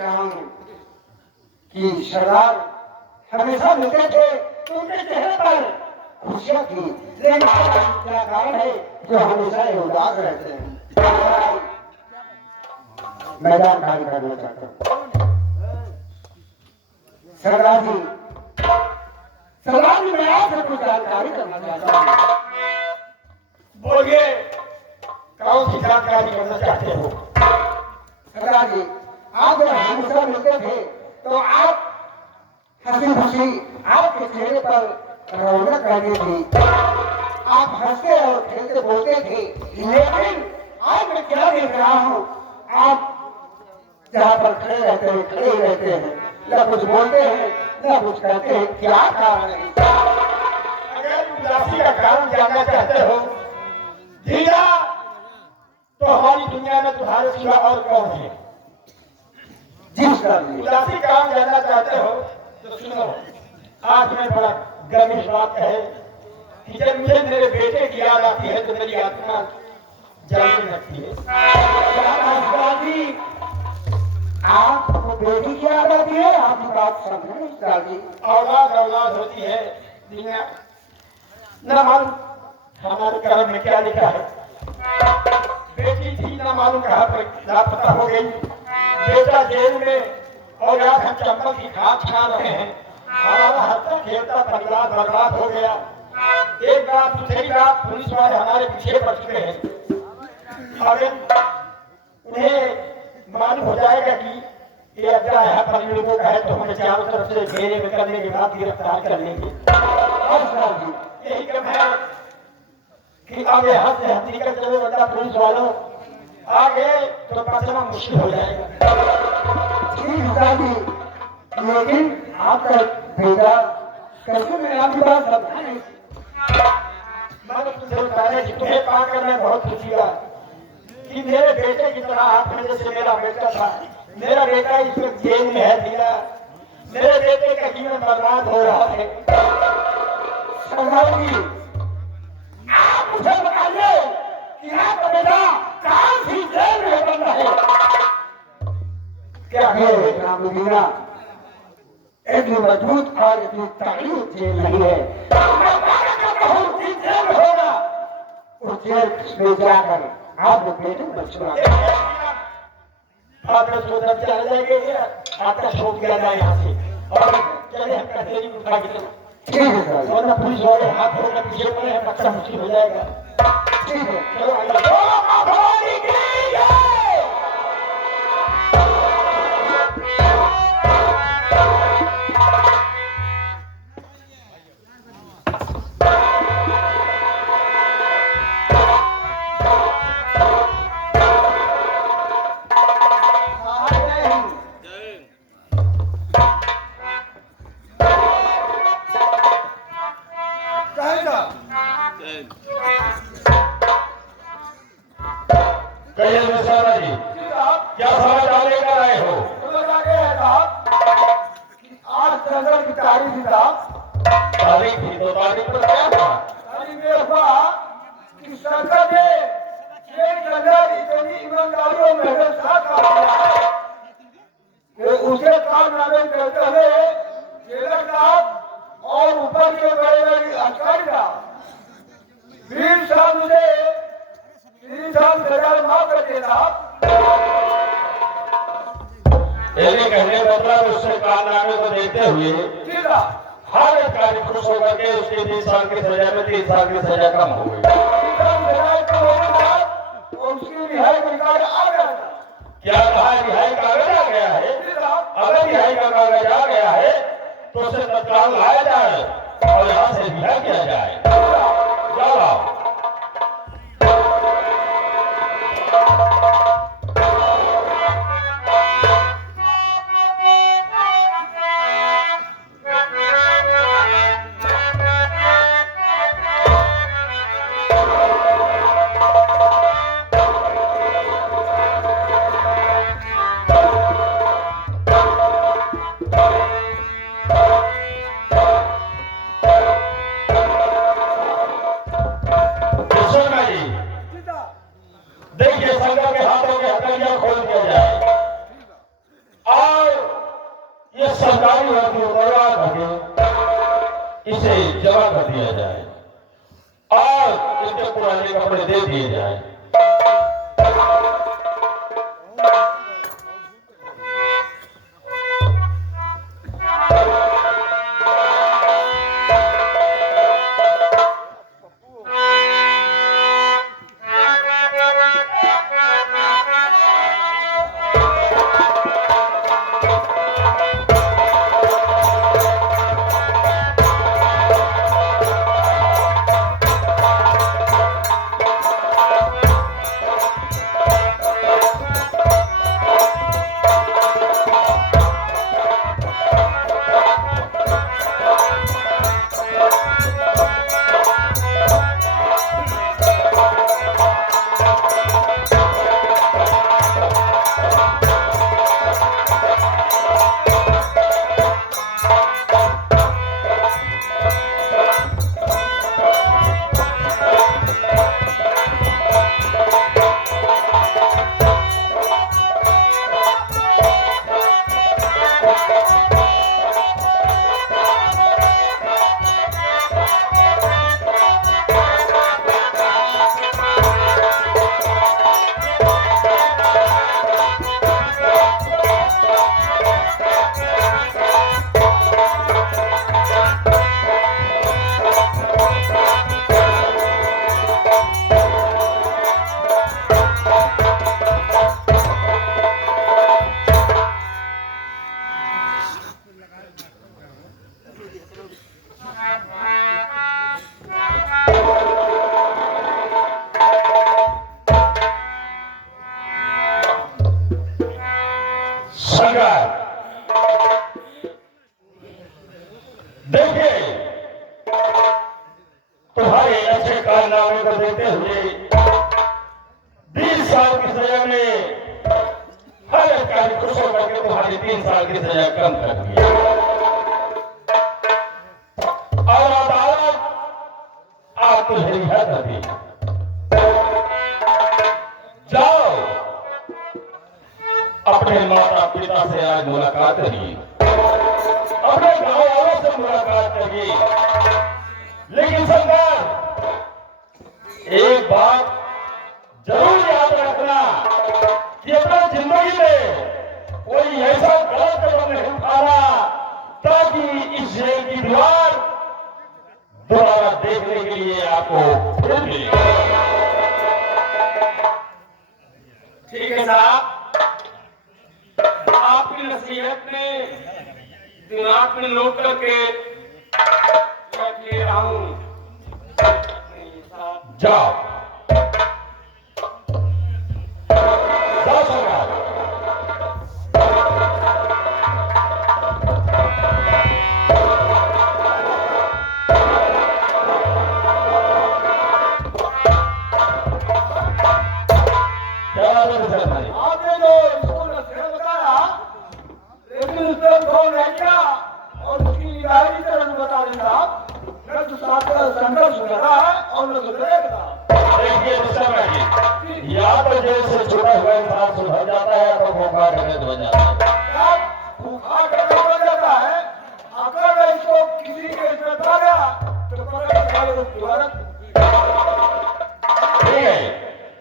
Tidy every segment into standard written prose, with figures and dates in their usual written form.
रहा हूँ कि सरदार हमेशा मिलते थे तो उनके चेहरे पर खुशियाँ थी, लेकिन क्या कारण है जो हमेशा उदास रहते हैं? मैं जानकारी करना चाहता हूँ सरदार जी। सरदार जी, मैं आपसे कुछ जानकारी करना चाहता हूँ। बोलिए, कौन सी जानकारी करना चाहते हो? सरदार जी, आप जब हमेशा मिलते थे तो आप हंसी खुशी आपके चेहरे पर रौनक रहती थी, आप हंसते और खेलते बोलते थे। लेकिन आज मैं क्या देख रहा हूँ, आप जहाँ पर खड़े रहते हैं खड़े ही रहते हैं, न कुछ बोलते हैं न कुछ कहते हैं। क्या कारण है? अगर उदासी का कारण जानना चाहते हो धीरा, तो हमारी दुनिया में तुम्हारे सिवा और कौन है? जी सरदार। उदासी का कारण जानना चाहते हो तो सुनो, आज मैं बड़ा गर्विश बात है कि जब मुझे मेरे बेटे की याद आती है तो मेरी आत्मा जलने लगती है। सरदार जी, आपको बेटी की याद आती है? आपकी बात समझे सरदार जी। औलाद औलाद होती है, दुनिया न मालूम हमारे कर्म में क्या लिखा है। बेटी थी न मालूम कहाँ पर लापता हो गई, बेटा जेल में, और आज हम चंपल की खाद खा रहे हैं। हमारा हंसता खेलता परिवार बर्बाद हो गया। एक बात दूसरी बात, पुलिस वाले हमारे पीछे पड़ चुके हैं। अगर उन्हें मालूम हो जाएगा कि ये अड्डा यहाँ पर इन लोगों का है तो हमें चारों तरफ से घेरे में करने के बाद गिरफ्तार कर लेंगे। यही क्रम है कि अब यहाँ से हकीकत चले बता पुलिस वालों आगे तो बचना मुश्किल हो जाएगा। लेकिन आपका बेटा कैसे? मैं आपकी बात समझा नहीं। मैंने तुमसे बताया कि तुम्हें पाकर मैं बहुत खुशी हुआ कि मेरे बेटे की तरह आप में जैसे मेरा बेटा था। मेरा बेटा इस वक्त जेल में है धीरा, मेरे बेटे का जीवन बर्बाद हो रहा है। सरदार जी, आप मुझे बताइए कि आपका बेटा कौन सी जेल में बंद है? क्या है रामलीला? इतनी मजबूत और इतनी तगड़ी जेल नहीं है। जेल होगा उस जेल में जाकर आपको बेटे को बचवा आप सोचना चले जाएंगे, आपका शोक किया जाए यहाँ से और चले हम कचहरी में उठा के वरना पुलिस वाले हाथ धोकर पीछे पड़े हैं, बच्चा मुश्किल हो जाएगा। ठीक है, चलो आइए। कहिए मिश्रा जी, क्या समाचार लेकर आए हो? आज चंद्र की तारीख थी साहब। तारीख थी तो तारीख पर क्या था? तारीख में हुआ कि संसद ने एक जनरल इतनी ईमानदारी और मेहनत साथ काम किया है कि उसे कारनामे करते हुए जेलर साहब और ऊपर के बड़े बड़े अधिकारी साहब 20 साल मुझे 3 साल सजा माफ करते साहब। मेरे कहने मतलब उससे कारनामे को देखते हुए हर अधिकारी खुश होकर के उसके 20 साल की सजा में 3 साल की सजा कम हो गई। उसकी रिहाई का कागज आ गया था। क्या कहा? रिहाई कागज आ गया है? अगर रिहाई का कागज आ गया है तो उसे तत्काल लाया जाए और यहाँ से रिहा किया जाए। जाओ ये सरकारी वर्दी उतरवा करके इसे जमा कर दिया जाए और इसके पुराने कपड़े दे दिए जाए। देखिए, तुम्हारे अच्छे कारनामे को देखते हुए 20 साल की सजा में हर अधिकारी खुश होकर के तुम्हारी 3 साल की सजा कम कर दी और अदालत आप तुझे रिहा कर दी। जाओ अपने माता पिता से आज मुलाकात करिए, अपने गांव वालों से मुलाकात करिए। लेकिन सरकार, एक बात जरूर याद रखना कि अपनी जिंदगी में कोई ऐसा गलत कदम नहीं उठाना ताकि इस जेल की दीवार दोबारा देखने के लिए आपको फिर मिले। ठीक है साहब, आपकी नसीहत में दिमाग में नोट करके रख ले रहा हूं। जाओ जाओ सरकार। क्या बात है सर भाई? आपने जो इसको नसीहत बताया, लेकिन उससे कौन रह गया और उसकी निगरानी तरह बता देता। मैं तो संघर्ष कर रहा है और मैं सुधरेगा। देखिए मिस्टर भाई, या तो जेल से छूटा हुआ इंसान सुधर जाता है तो भूखा डकैत बन जाता है। आप भूखा डकैत बन जाता है। अगर मैं इसको किसी केस में डाला तो पकड़ के दोबारा ठीक है,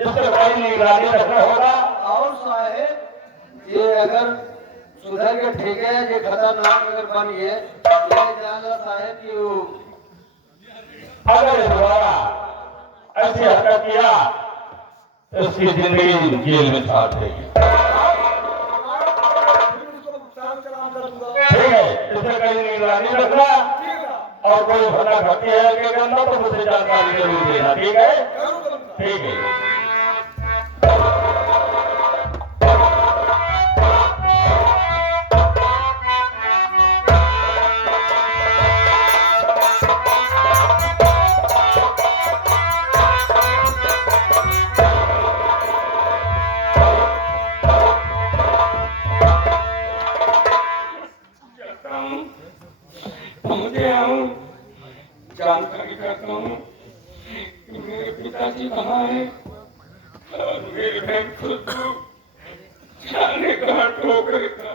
इस पर कहीं निगरानी रखना होगा। और साहेब, ये अगर सुधर के ठीक है, ये खतरनाक अगर बन गए, ये जानला साहेब कि अगर दोबारा ऐसी हरकत किया तो उसकी जिंदगी जेल में छाट देगी। ठीक है, इसमें कहीं निगरानी रखना और कोई घटना घटती है आगे करना तो मुझे जानकारी जरूर देना। ठीक है, ठीक है। जानकारी करता हूँ कि मेरे पिताजी कहाँ है और मेरे बहन खुद को जाने का ठोकर का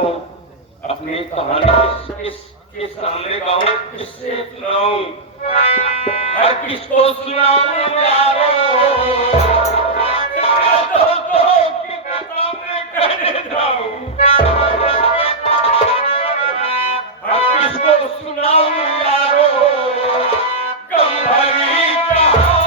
अपनी कहानी किसके सामने गाऊं, किससे सुनाऊं, हर किसको सुनाऊं यारो, दोस्तों के सामने कहने जाऊं, हर किसको सुनाऊं यारो, गम भरी कहानी।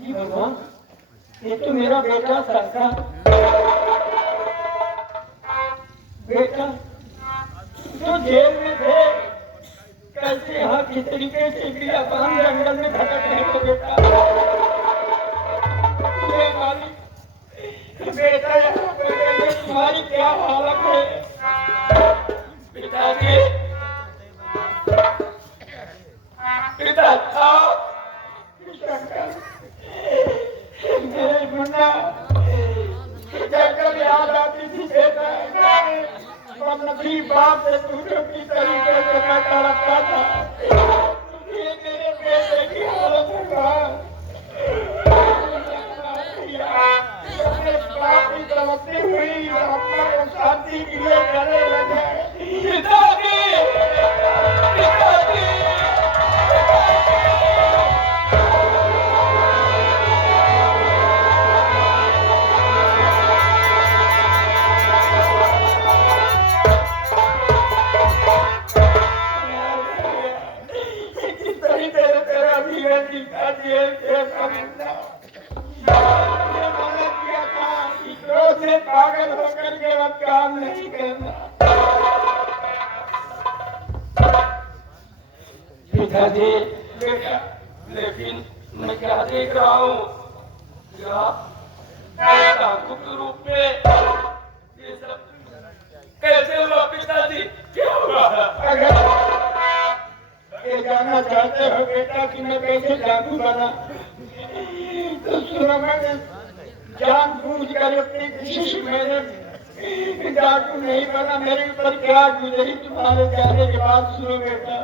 जी भगवान, ये तो मेरा बेटा सरका बेटा तो जेल में थे, कैसे यहाँ किस तरीके से बियाबान जंगल में भटक रहे हो बेटा। ये मालिक बेटा यहाँ पर तुम्हारी क्या हालत है पिताजी, पिता था मेरे मुन्ना जब याद आती थी बेटा, नसीब बाप से दूसरों की तरीके से मैं तड़पता था। ये मेरे बेटे की हालत है, अपने बाप की तड़पती हुई अपना शांति के लिए करने लगे। पिताजी, पिताजी, पागल होकर के अब काम नहीं करना। पिताजी बेटा, लेकिन मैं क्या देख रहा हूँ, क्या गुप्त रूप में ये सब कैसे हुआ पिताजी, क्या हुआ? अगर ये जानना चाहते हो बेटा कि मैं कैसे जादू बना, तो सुनो, मैंने जानबूझ कर अपनी कोशिश मैंने जादू नहीं बना। मेरे ऊपर क्या गुजरी तुम्हारे जाने के बाद, सुनो बेटा।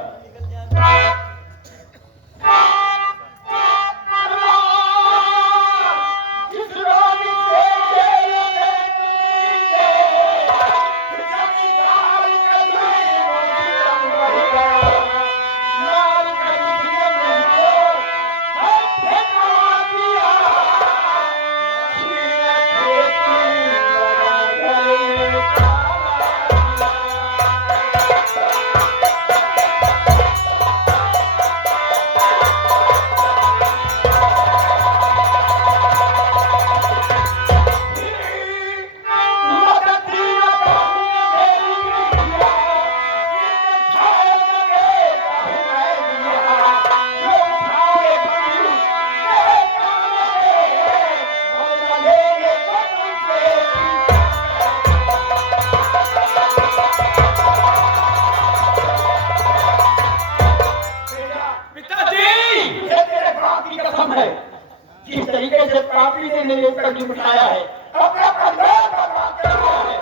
बड़ी बिठाया है, अपना परिवार बर्बाद कर दिया है।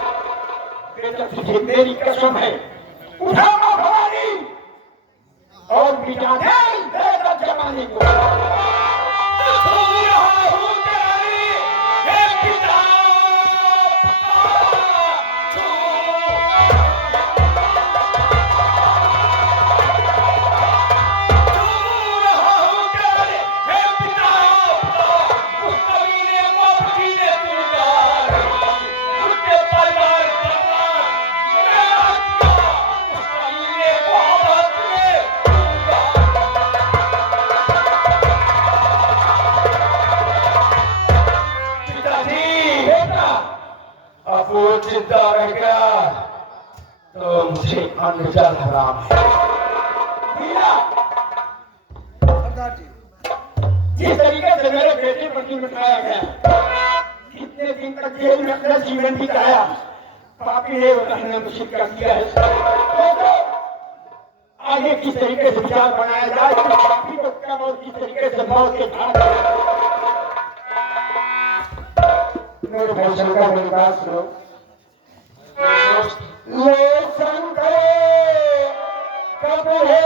बेटा तुझे मेरी कसम है, उठा मां भवानी और मिटा दे बेटा जमाने को। चिंता रह गया तो मुझे अनजान हराम है। जिस तरीके से मेरे बेटे पर जुल्म उठाया गया, कितने दिन तक जेल में अपना जीवन बिताया, पापी ने रहने मुश्किल कर दिया है। तो आगे किस तरीके से विचार बनाया जाए कि पापी को कब और किस तरीके से मौत के घाट मेरे भाई शंकर मेरी बात सुनो। ये शंकर कब है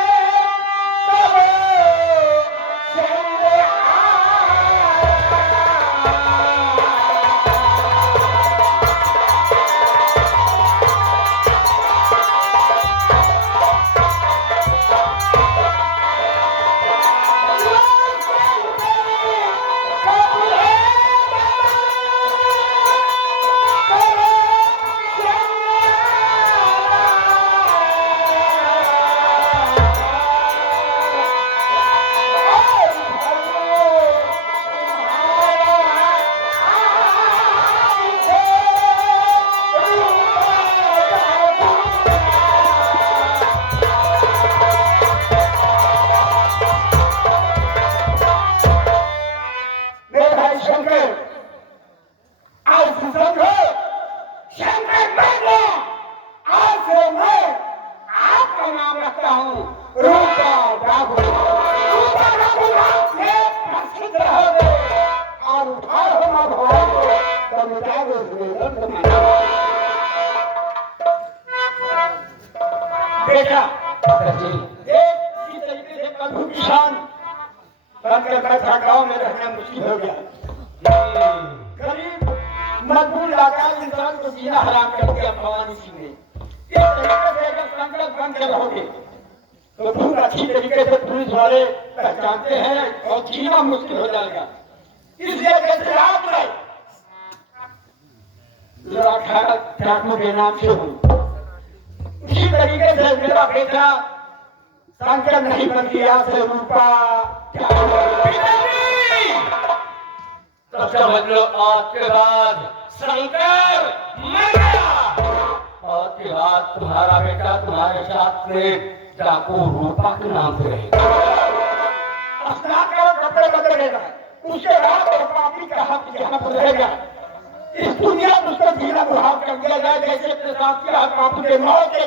बदले कब चंद्र बेटा इस तरीके से बंधु किसान बनकर बैठा गांव में रहना मुश्किल हो गया। गरीब मजबूर लाचार इंसान को जीना हराम कर दिया भवानी सिंह ने। इस तरीके से अगर संकल्प बन कर रहोगे तो तुम अच्छी तरीके से पुलिस वाले पहचानते हैं और जीना मुश्किल हो जाएगा। इसलिए जैसे आप ठाकुर के नाम से हूँ, इसी तरीके से मेरा बेटा शंकर नहीं बन गया से रूपा। तो समझ लो आज के बाद शंकर मर गया। आज के बाद तुम्हारा बेटा तुम्हारे साथ में डाकू रूपा के नाम से रहेगा। स्नान करो, कपड़े बदलेगा, उसके बाद तो पापी का हक यहाँ पर रहेगा। इस दुनिया में उसको जीना मुहाल कर दिया जाए जैसे प्रसाद के हाथ पापी के मौत के